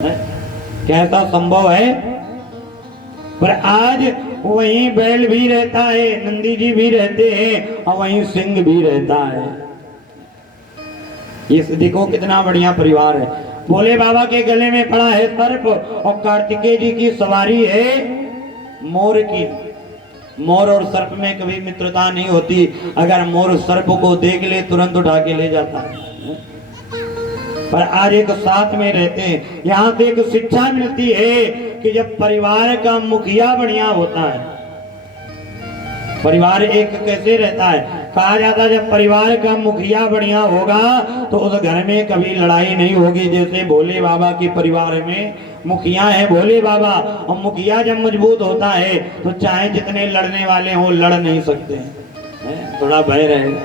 कैसा संभव है? पर आज वहीं बैल भी रहता है, नंदी जी भी रहते हैं और वहीं सिंह भी रहता है। इस देखो कितना बढ़िया परिवार है। भोले बाबा के गले में पड़ा है सर्प और कार्तिकेय जी की सवारी है मोर की। मोर और सर्प में कभी मित्रता नहीं होती। अगर मोर सर्प को देख ले तुरंत उठा के ले जाता है। पर आज एक साथ में रहते हैं। यहाँ से एक शिक्षा मिलती है कि जब परिवार का मुखिया बढ़िया होता है, परिवार एक कैसे रहता है, कहा जाता है जब परिवार का मुखिया बढ़िया होगा तो उस घर में कभी लड़ाई नहीं होगी। जैसे भोले बाबा के परिवार में मुखिया है भोले बाबा, और मुखिया जब मजबूत होता है तो चाहे जितने लड़ने वाले हो लड़ नहीं सकते हैं, थोड़ा भय रहेगा।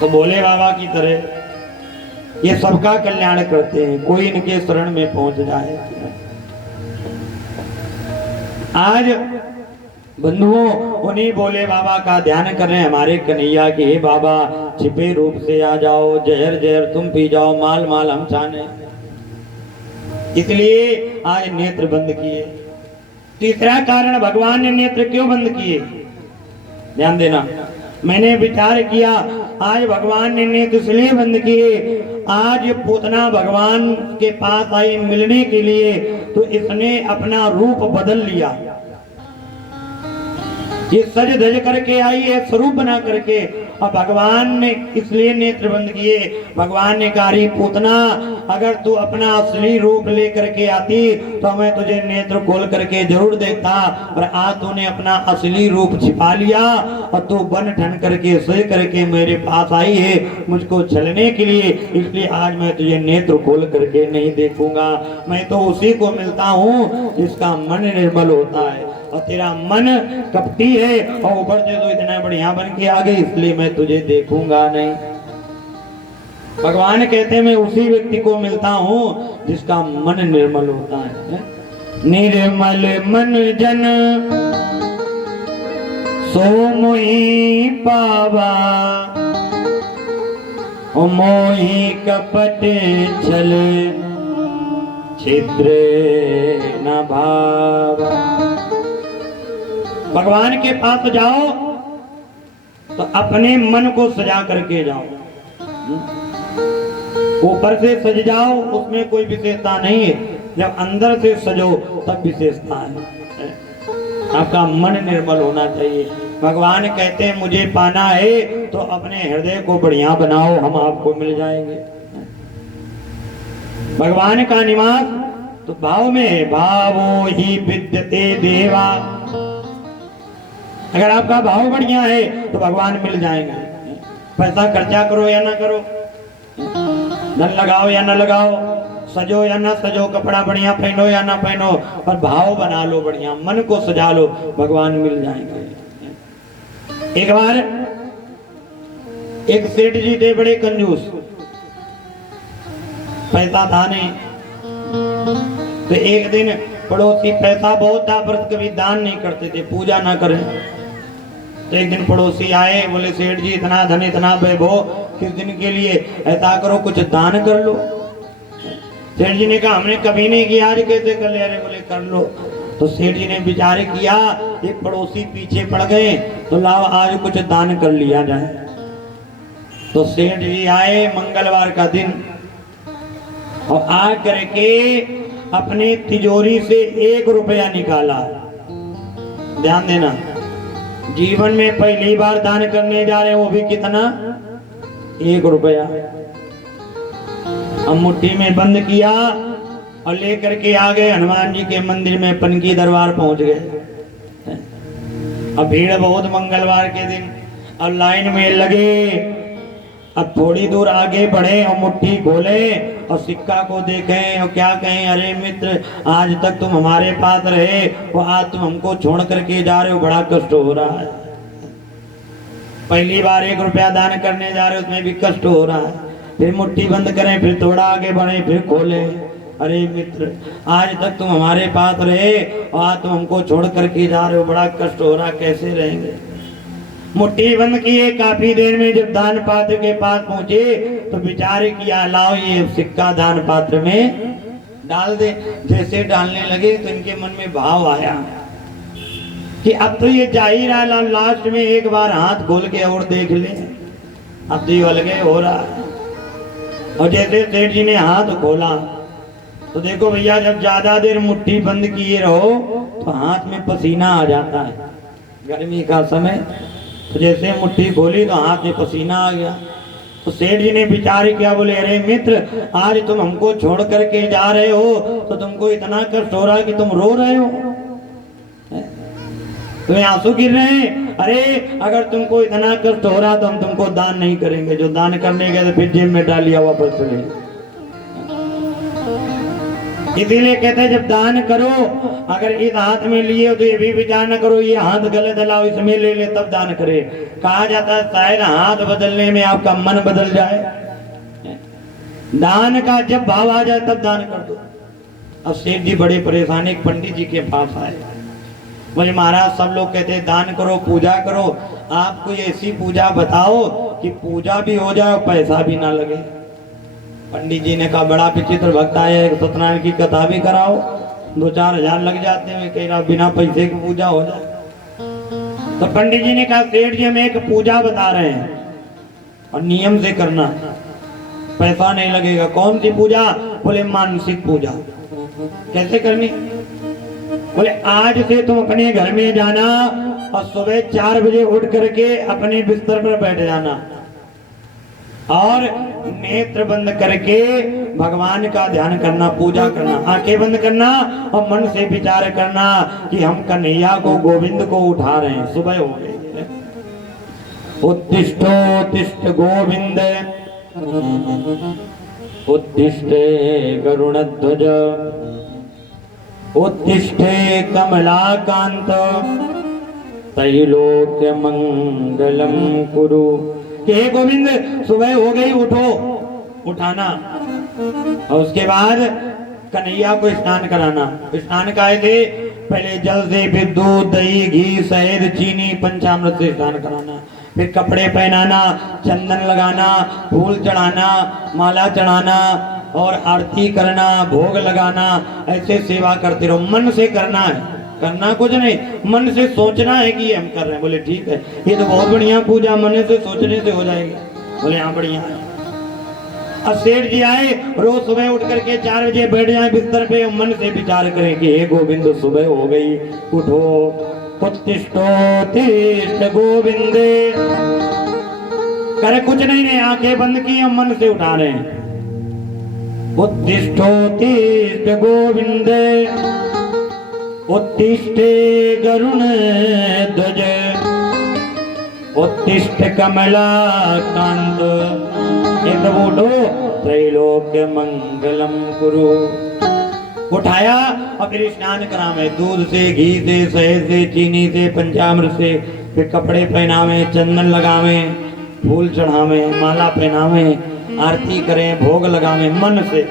तो भोले बाबा की तरह ये सबका कल्याण करते हैं, कोई इनके शरण में पहुंच जाए। आज बंधुओं उन्हीं भोले बाबा का ध्यान कर रहे हैं, हमारे कन्हैया के हे बाबा छिपे रूप से आ जाओ, जहर जहर तुम पी जाओ, माल माल हम छाने। इसलिए आज नेत्र बंद किए। तीसरा कारण भगवान ने नेत्र क्यों बंद किए, ध्यान देना। मैंने विचार किया आज भगवान ने नेत्र इसलिए बंद किए, आज पूतना भगवान के पास आई मिलने के लिए तो इसने अपना रूप बदल लिया। ये सज धज करके आई है स्वरूप बना करके, और भगवान ने इसलिए नेत्र बंद किए। भगवान ने कहा पूतना अगर तू अपना असली रूप लेकर के आती तो मैं तुझे नेत्र खोल करके जरूर देखता, पर आज तूने अपना असली रूप छिपा लिया और तू बन ठन करके सोए करके मेरे पास आई है मुझको छलने के लिए। इसलिए आज मैं तुझे नेत्र खोल करके नहीं देखूंगा। मैं तो उसी को मिलता हूँ जिसका मन निर्मल होता है, और तेरा मन कपटी है और ऊपर से तो इतना बढ़िया बन के आ गई, इसलिए मैं तुझे देखूंगा नहीं। भगवान कहते हैं मैं उसी व्यक्ति को मिलता हूँ जिसका मन निर्मल होता है। निर्मल मन जन सो मोहि पावा, मोहि कपट छल छिद्र न भावा। भगवान के पास जाओ तो अपने मन को सजा करके जाओ, ऊपर से सज जाओ उसमें कोई विशेषता नहीं है, जब अंदर से सजो तब विशेषता है। आपका मन निर्मल होना चाहिए। भगवान कहते हैं मुझे पाना है तो अपने हृदय को बढ़िया बनाओ, हम आपको मिल जाएंगे। भगवान का निवास तो भाव में है, भावो ही विद्यते देवा। अगर आपका भाव बढ़िया है तो भगवान मिल जाएंगे। पैसा खर्चा करो या ना करो, धन लगाओ या ना लगाओ, सजो या ना सजो, कपड़ा बढ़िया पहनो या ना पहनो, पर भाव बना लो बढ़िया, मन को सजा लो, भगवान मिल जाएंगे। एक बार एक सेठ जी थे बड़े कंजूस, पैसा था नहीं। तो एक दिन पड़ोसी, पैसा बहुत था पर कभी दान नहीं करते थे, पूजा ना करें। तो एक दिन पड़ोसी आए, बोले सेठ जी इतना धन इतना वैभव किस दिन के लिए, ऐसा करो कुछ दान कर लो। सेठ जी ने कहा हमने कभी नहीं किया, आज कैसे कर ले? अरे बोले कर लो। तो सेठ जी ने विचार किया, एक पड़ोसी पीछे पड़ गए तो लाओ आज कुछ दान कर लिया जाए। तो सेठ जी आए मंगलवार का दिन और आ करके अपने तिजोरी से 1 रुपया निकाला। ध्यान देना, जीवन में पहली बार दान करने जा रहे हैं, वो भी कितना, 1 रुपया। अब मुट्ठी में बंद किया और लेकर के आ गए हनुमान जी के मंदिर में, पनकी दरबार पहुंच गए। अब भीड़ बहुत मंगलवार के दिन, अब लाइन में लगे। अब थोड़ी दूर आगे बढ़े और मुट्ठी खोले और सिक्का को देखें और क्या कहें, अरे मित्र आज तक तुम हमारे पास रहे, वो आज तुम हमको छोड़ करके जा रहे हो, बड़ा कष्ट हो रहा है। पहली बार 1 रुपया दान करने जा रहे हो, उसमें भी कष्ट हो रहा है। फिर मुट्ठी बंद करें, फिर थोड़ा आगे बढ़े, फिर खोले, अरे मित्र आज तक तुम हमारे पास रहे और आज तुम हमको छोड़ करके जा रहे हो, बड़ा कष्ट हो रहा, कैसे रहेंगे। मुट्ठी बंद किए। काफी देर में जब दान पात्र के पास पहुंचे तो विचार किया, लाओ ये सिक्का दान पात्र में डाल दे। जैसे डालने लगे तो इनके मन में भाव आया कि अब तो ये जा ही रहा, लास्ट में एक बार हाथ खोल के और देख ले, अब तो ये अलगे हो रहा है। और जैसे सेठ जी ने हाथ खोला तो देखो भैया, जब ज्यादा देर मुट्ठी बंद किए रहो तो हाथ में पसीना आ जाता है, गर्मी का समय। तो जैसे मुट्ठी खोली तो हाथ में पसीना आ गया। तो सेठ जी ने विचार किया, बोले अरे मित्र, आज तुम हमको छोड़ करके जा रहे हो तो तुमको इतना कष्ट हो रहा है कि तुम रो रहे हो, तुम्हें आंसू गिर रहे हैं। अरे अगर तुमको इतना कष्ट हो रहा तो हम तुमको दान नहीं करेंगे, जो दान करने गए तो फिर जेब में डाल लिया वापस चले। इसीलिए कहते हैं जब दान करो, अगर इस हाथ में लिए हो तो ये भी विचार न करो ये हाथ गलत लाओ, इसमें ले ले तब दान करे। कहा जाता है शायद हाथ बदलने में आपका मन बदल जाए। दान का जब भाव आ जाए तब दान कर दो। अब सेठ जी बड़े परेशानी, पंडित जी के पास आए, बोले महाराज सब लोग कहते हैं दान करो पूजा करो, आप कोई ऐसी पूजा बताओ कि पूजा भी हो जाए और पैसा भी ना लगे। पंडित जी ने कहा बड़ा विचित्र भक्त आया है, सत्यनारायण की कथा भी कराओ, 2-4 हजार लग जाते हैं, कह रहा बिना पैसे की पूजा हो जाए। तो पंडित जी ने कहा सेठ जी हम एक पूजा बता रहे हैं और नियम से करना, पैसा नहीं लगेगा। कौन सी पूजा? बोले मानसिक पूजा। कैसे करनी? बोले आज से तुम अपने घर में जाना और सुबह 4 बजे उठ करके अपने बिस्तर पर बैठ जाना और नेत्र बंद करके भगवान का ध्यान करना, पूजा करना, आंखें बंद करना और मन से विचार करना कि हम कन्हैया को, गोविंद को उठा रहे हैं। सुबह हो गई। उत्तिष्ठोत्तिष्ठ गोविंद, उत्तिष्ठे गरुड़ध्वज, उत्तिष्ठे कमलाकांत, त्रैलोक्य मंगलम कुरु। हे गोविंद सुबह हो गई, उठो, उठाना। और उसके बाद कन्हैया को स्नान कराना। स्नान काहे थे? पहले जल से, फिर दूध, दही, घी, शहद, चीनी, पंचामृत से स्नान कराना। फिर कपड़े पहनाना, चंदन लगाना, फूल चढ़ाना, माला चढ़ाना और आरती करना, भोग लगाना। ऐसे सेवा करते रहो, मन से करना है, करना कुछ नहीं, मन से सोचना है कि ये हम कर रहे हैं। बोले ठीक है, ये तो बहुत बढ़िया पूजा, मन से सोचने से हो जाएगी। बोले हाँ बढ़िया है। अब सेठ जी आए, रोज सुबह उठ करके 4 बजे बैठ जाए बिस्तर पे, मन से विचार करें कि हे गोविंद सुबह हो गई, उठो। उत्तिष्ठोत्तिष्ठ गोविंदे, करे कुछ नहीं, आंखें बंद की, हम मन से उठा रहे हैं। उत्तिष्ठोत्तिष्ठ गोविंदे, उत्तिष्ठे गरुड़ध्वज, उत्तिष्ठ कमलाकांत। हे प्रभु उठो, त्रैलोक्य मंगलम कुरु। उठाया और फिर स्नान करावे, दूध से, घी से, शहद से, चीनी से, पंचामृत से। फिर कपड़े पहनावे, चंदन लगावे, फूल चढ़ावे, माला पहनावे, आरती करें, भोग लगावे मन से।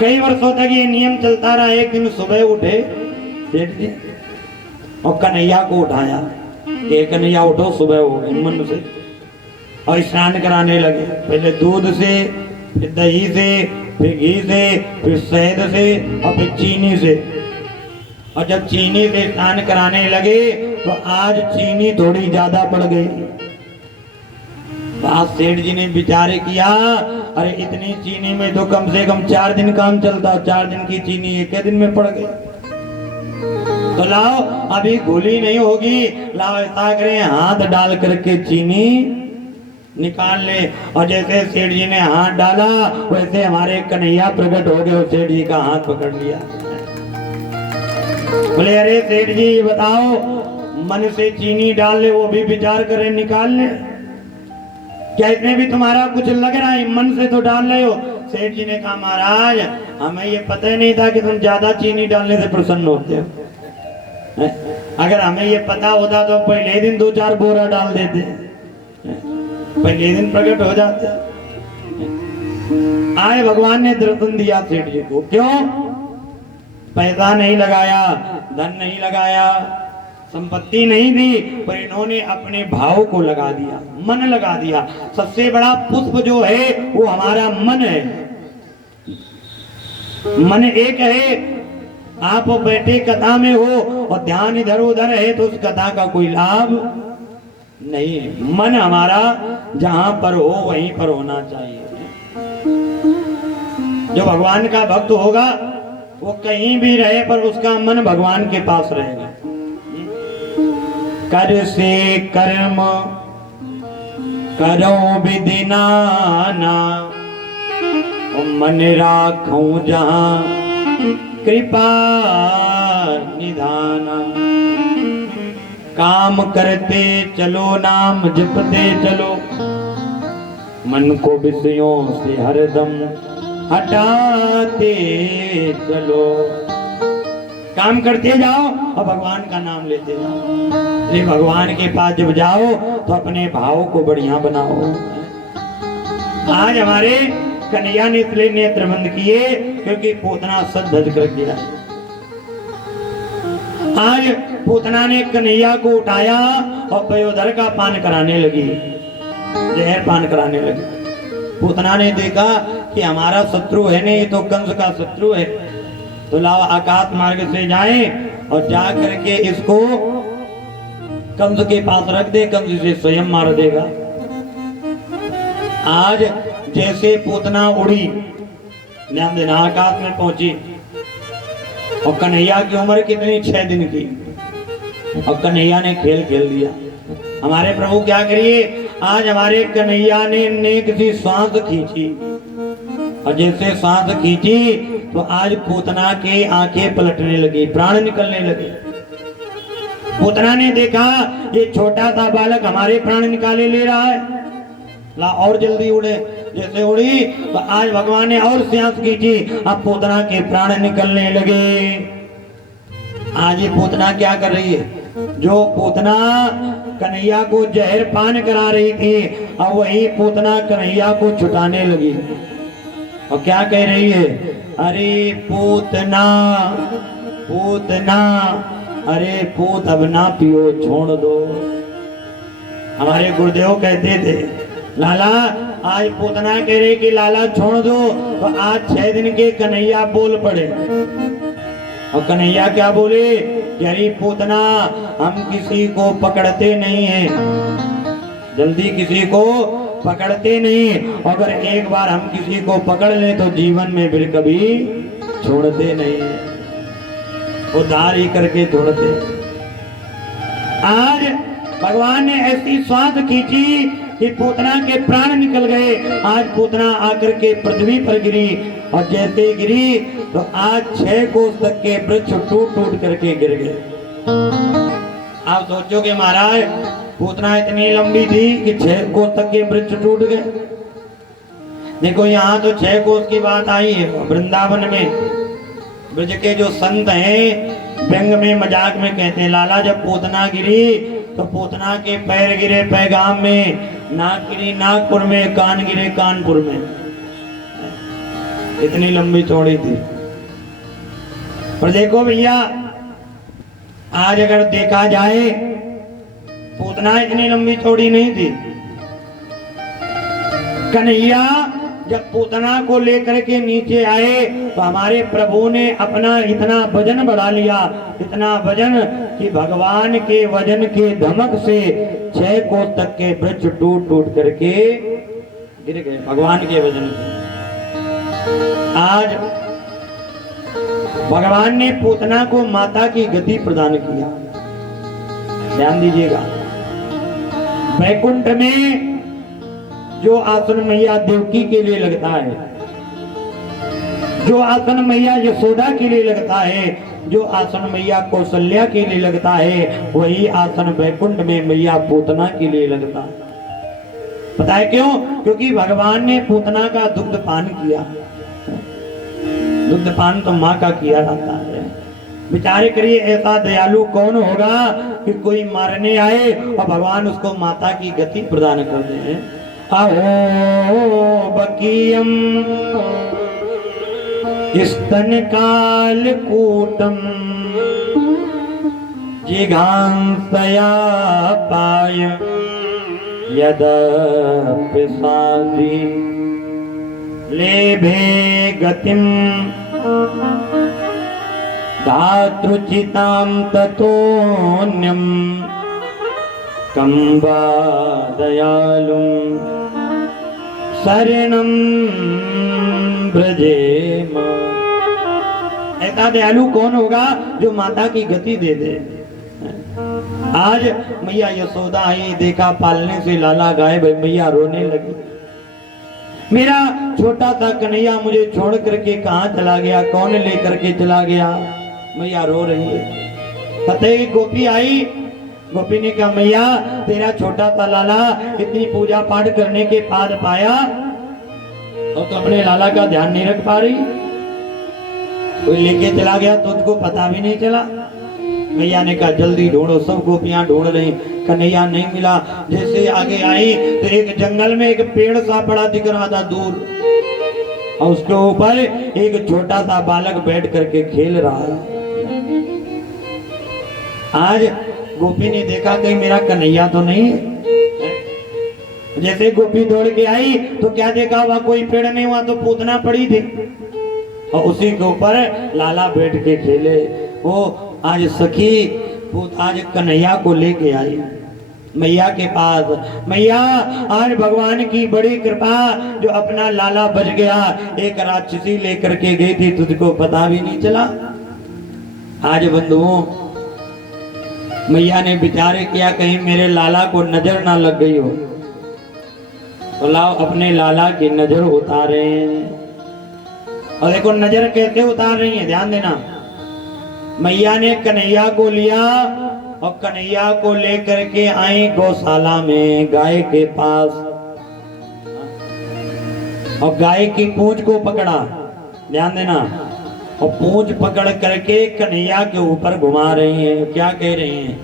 कई वर्षों तक ये नियम चलता रहा। एक दिन सुबह उठे सेठ जी और कन्हैया को उठाया, ये कन्हैया उठो सुबह हो गई, मन से। और स्नान कराने लगे, पहले दूध से, फिर दही से, फिर घी से, फिर शहद से और फिर चीनी से। और जब चीनी से स्नान कराने लगे तो आज चीनी थोड़ी ज्यादा पड़ गई। आज सेठ जी ने विचार किया, अरे इतनी चीनी में तो कम से कम 4 दिन काम चलता, 4 दिन की चीनी 1 दिन में पड़ गई। तो लाओ, अभी घुली नहीं होगी, लाओ ऐसा करें हाथ डाल करके चीनी निकाल ले। और जैसे सेठ जी ने हाथ डाला वैसे हमारे कन्हैया प्रकट हो गए, सेठ जी का हाथ पकड़ लिया। बोले अरे सेठ जी ये बताओ, मन से चीनी डाल ले, वो भी विचार करें निकाल ले, क्या इसमें भी तुम्हारा कुछ लग रहा है? मन से तो डाल रहे हो। सेठ जी ने कहा महाराज हमें ये पता ही नहीं था कि तुम ज्यादा चीनी डालने से प्रसन्न होते हो। अगर हमें ये पता होता तो पहले दिन 2-4 बोरा डाल देते, पहले दिन प्रकट हो जाते। आए भगवान ने दर्शन दिया सेठ जी को। क्यों? पैसा नहीं लगाया, धन नहीं लगाया, संपत्ति नहीं दी, पर इन्होंने अपने भाव को लगा दिया, मन लगा दिया। सबसे बड़ा पुष्प जो है वो हमारा मन है। मन एक है। आप बैठे कथा में हो और ध्यान इधर उधर है तो उस कथा का कोई लाभ नहीं है। मन हमारा जहां पर हो वहीं पर होना चाहिए। जो भगवान का भक्त होगा वो कहीं भी रहे पर उसका मन भगवान के पास रहेगा। कर से कर्म करो विधि नाना, मन राखूं जहां कृपा निधाना। काम करते चलो नाम जपते चलो, मन को विषयों से हरदम हटाते चलो। काम करते जाओ और भगवान का नाम लेते जाओ। ये भगवान के पास जब जाओ तो अपने भाव को बढ़िया बनाओ। आज हमारे कन्हैया ने इसलिए नेत्र बंद किए क्योंकि पूतना सच धज कर गया। आज पूतना ने कन्हैया को उठाया और पयोधर का पान कराने लगी, जहर पान कराने लगी। पूतना ने देखा कि हमारा शत्रु है नहीं, तो कंस का शत्रु है, तो लाओ आकाश मार्ग से जाएं और जा करके इसको कंस के पास रख दे, कंस इसे स्वयं मार देगा। आज जैसे पूतना उड़ी, ध्यान देना, आकाश में पहुंची और कन्हैया की उम्र कितनी, 6 दिन की, और कन्हैया ने खेल खेल दिया। हमारे प्रभु क्या करिए, आज हमारे कन्हैया ने नेक सी सांस खींची, और जैसे सांस खींची तो आज पूतना के आंखें पलटने लगी, प्राण निकलने लगे। पूतना ने देखा ये छोटा सा बालक हमारे प्राण निकाले ले रहा है, ला और जल्दी उड़े। जैसे उड़ी तो आज भगवान ने और सांस खींची, अब पूतना के प्राण निकलने लगे। आज ये पूतना क्या कर रही है, जो पूतना कन्हैया को जहर पान करा रही थी, अब वही पूतना कन्हैया को छुटाने लगी और क्या कह रही है, अरे पूतना पूतना, अरे पूत अब ना पियो, छोड़ दो। हमारे गुरुदेव कहते थे, लाला आज पूतना कह रही कि लाला छोड़ दो, तो आज 6 दिन के कन्हैया बोल पड़े। और कन्हैया क्या बोले, अरे पूतना हम किसी को पकड़ते नहीं हैं, जल्दी किसी को पकड़ते नहीं, अगर एक बार हम किसी को पकड़ ले तो जीवन में फिर कभी छोड़ते नहीं, उद्धार ही करके छोड़ते। आज भगवान ने ऐसी श्वास खींची कि पूतना के प्राण निकल गए। आज पूतना आकर के पृथ्वी पर गिरी, और जैसे गिरी तो आज 6 कोस तक के वृक्ष टूट टूट करके गिर गए। आप सोचोगे महाराज पूतना इतनी लंबी थी कि 6 कोस तक के वृक्ष टूट गए। देखो यहाँ तो 6 कोस की बात आई है, वृंदावन में ब्रज के जो संत हैं व्यंग में मजाक में कहते हैं, लाला जब पूतना गिरी तो पूतना के पैर गिरे पैगाम में, नाक गिरी नागपुर में, कान गिरे कानपुर में। इतनी लंबी चौड़ी थी। पर देखो भैया आज अगर देखा जाए पूतना इतनी लंबी चौड़ी नहीं थी। कन्हैया जब पूतना को लेकर के नीचे आए तो हमारे प्रभु ने अपना इतना वजन बढ़ा लिया, इतना वजन कि भगवान के वजन के धमक से 6 कोस तक के वृक्ष टूट टूट करके गिर गए, भगवान के वजन से। आज भगवान ने पूतना को माता की गति प्रदान किया। ध्यान दीजिएगा, वैकुंठ में जो आसन मैया देवकी के लिए लगता है, जो आसन मैया यशोदा के लिए लगता है, जो आसन मैया कौशल्या के लिए लगता है, वही आसन वैकुंठ में मैया पूतना के लिए लगता है। पता है क्यों? क्योंकि भगवान ने पूतना का दुग्ध पान किया। दुग्ध पान तो माँ का किया जाता है। विचार करिए ऐसा दयालु कौन होगा कि कोई मारने आए और भगवान उसको माता की गति प्रदान कर दे। अहो बकीयम स्तन काल कूटम जिघांसया पाय यदपिशासी लेभे गतिम धातृचितां ततोऽन्यं कंबा दयालुं शरणं ब्रजेम। ऐसा दयालु कौन होगा जो माता की गति दे दे। आज मैया यशोदा आई, देखा पालने से लाला गायब है, मैया रोने लगी। मेरा छोटा सा कन्हैया मुझे छोड़ करके कहाँ चला गया, कौन लेकर के चला गया। मैया रो रही है। फतेह गोपी आई, गोपी ने कहा मैया तेरा छोटा सा लाला इतनी पूजा पाठ करने के बाद पाया और तो अपने लाला का ध्यान नहीं रख पा रही, कोई लेके चला गया तुझको पता भी नहीं चला। मैया ने कहा जल्दी ढूंढो, सब गोपियां ढूंढ रही, कन्हैया नहीं मिला। जैसे आगे आई तो एक जंगल में एक पेड़ सा बड़ा दिख रहा था दूर, और उसके ऊपर एक छोटा सा बालक बैठ करके खेल रहा है। आज गोपी ने देखा कहीं मेरा कन्हैया तो नहीं है। जैसे गोपी दौड़ के आई तो क्या देखा, वहां कोई पेड़ नहीं, वहां तो पूतना पड़ी थी और उसी के ऊपर लाला बैठ के खेले। वो आज सखी आज कन्हैया को लेके आई मैया के पास। मैया आज भगवान की बड़ी कृपा जो अपना लाला बच गया, एक राक्षसी लेकर के गई थी, तुझको पता भी नहीं चला। आज बंधुओं मैया ने विचार किया कहीं मेरे लाला को नजर ना लग गई हो, तो लाओ अपने लाला की नजर उतारे। और देखो नजर कैसे उतार रही है, ध्यान देना। मैया ने कन्हैया को लिया और कन्हैया को लेकर के आई गौशाला में गाय के पास, और गाय की पूंछ को पकड़ा, ध्यान देना, और पूंछ पकड़ करके कन्हैया के ऊपर घुमा रही है। क्या कह रही हैं,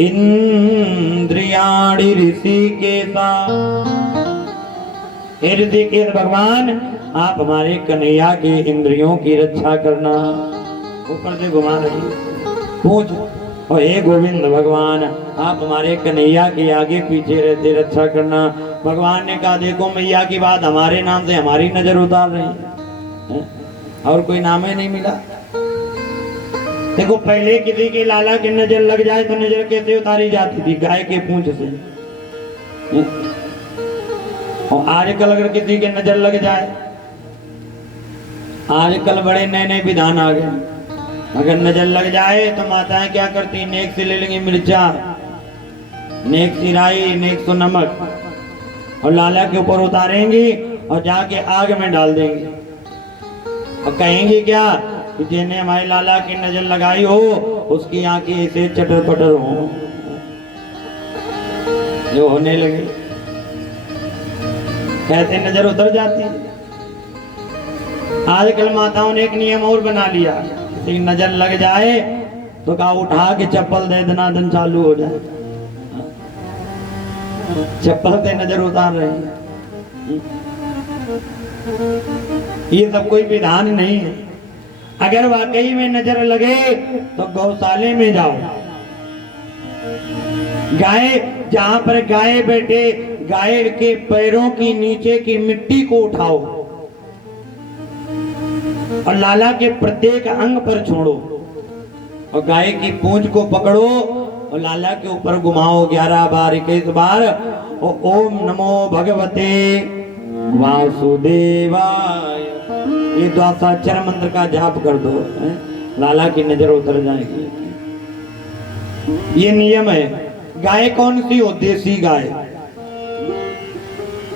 इंद्रियाणि ऋषिकेशा, हे ऋषिकेश भगवान आप हमारे कन्हैया के इंद्रियों की रक्षा करना। ऊपर से घुमा रही पूछ, और हे गोविंद भगवान आप हमारे कन्हैया के आगे पीछे रहते रक्षा करना। भगवान ने कहा देखो मैया की बात, हमारे नाम से हमारी नजर उतार रही है, और कोई नाम ही नहीं मिला। देखो पहले किसी के लाला की नजर लग जाए तो नजर कैसे उतारी जाती थी, गाय के पूंछ से। और आजकल अगर किसी की नजर लग जाए, आजकल बड़े नए नए विधान आ गए, अगर नजर लग जाए तो माताएं क्या करती, नेक से ले लेंगे मिर्चा, नेक से राई, नेक से नमक, और लाला के ऊपर उतारेंगी और जाके आग में डाल देंगे, और कहेंगे क्या कि जिन्हें हमारे लाला की नजर लगाई हो उसकी आंखें ऐसे चटर पटर हो। जो होने लगे कैसे नजर उतर जाती। आजकल माताओं ने एक नियम और बना लिया, किसी नजर लग जाए तो कहा उठा के चप्पल दे देना, दिन चालू हो जाए। चप्पल से नजर उतार रही है। ये सब कोई विधान नहीं है। अगर वाकई में नजर लगे तो गौशाले में जाओ, गाय जहां पर गाय बैठे, गाय के पैरों की नीचे की मिट्टी को उठाओ और लाला के प्रत्येक अंग पर छोड़ो, और गाय की पूंछ को पकड़ो और लाला के ऊपर घुमाओ 11 बार 21 बार, और ओम नमो भगवते वासुदेवाय, ये द्वादशाक्षर मंत्र का जाप कर दो, लाला की नजर उतर जाएगी। ये नियम है। गाय कौन सी हो, देसी गाय।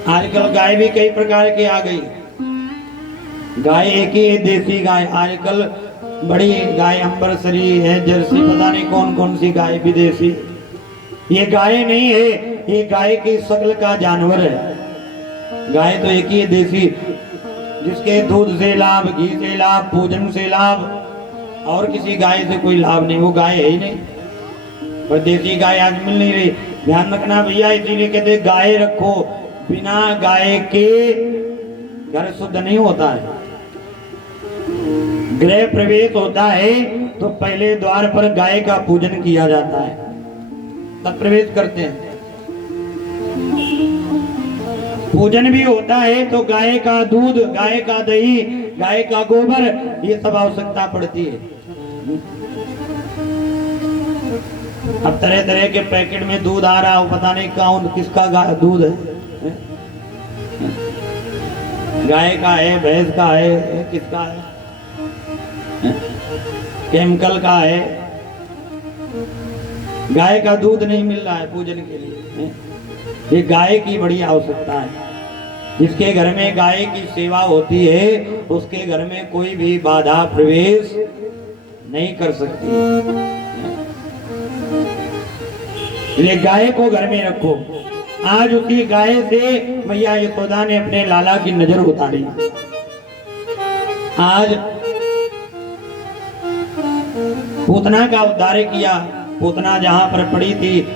आजकल गाय भी कई प्रकार की आ गई, गाय एक ही है देसी गाय। आजकल बड़ी गाय अंबरसरी है, जर्सी, पता नहीं कौन कौन सी गाय विदेशी। ये गाय नहीं है, ये गाय की शक्ल का जानवर है। गाय तो एक ही है देसी, जिसके दूध से लाभ, घी से लाभ, भोजन से लाभ, और किसी गाय से कोई लाभ नहीं, वो गाय है ही नहीं। पर देसी गाय आज मिल नहीं रही, ध्यान रखना भैया। इसीलिए कहते गाय रखो, बिना गाय के घर शुद्ध नहीं होता है। गृह प्रवेश होता है तो पहले द्वार पर गाय का पूजन किया जाता है, तब प्रवेश करते हैं। पूजन भी होता है तो गाय का दूध, गाय का दही, गाय का गोबर, ये सब आवश्यकता पड़ती है। अब तरह तरह के पैकेट में दूध आ रहा हो, पता नहीं कौन किसका दूध है, गाय का है, भैंस का है, किसका है, केमिकल का है। गाय का दूध नहीं मिल रहा है पूजन के लिए। ये गाय की बड़ी आवश्यकता है। जिसके घर में गाय की सेवा होती है उसके घर में कोई भी बाधा प्रवेश नहीं कर सकती। इसलिए गाय को घर में रखो। आज उसी गाय से मैया यशोदा ने अपने लाला की नजर उतारी। आज पूतना का उद्धार किया। पूतना जहां पर पड़ी थी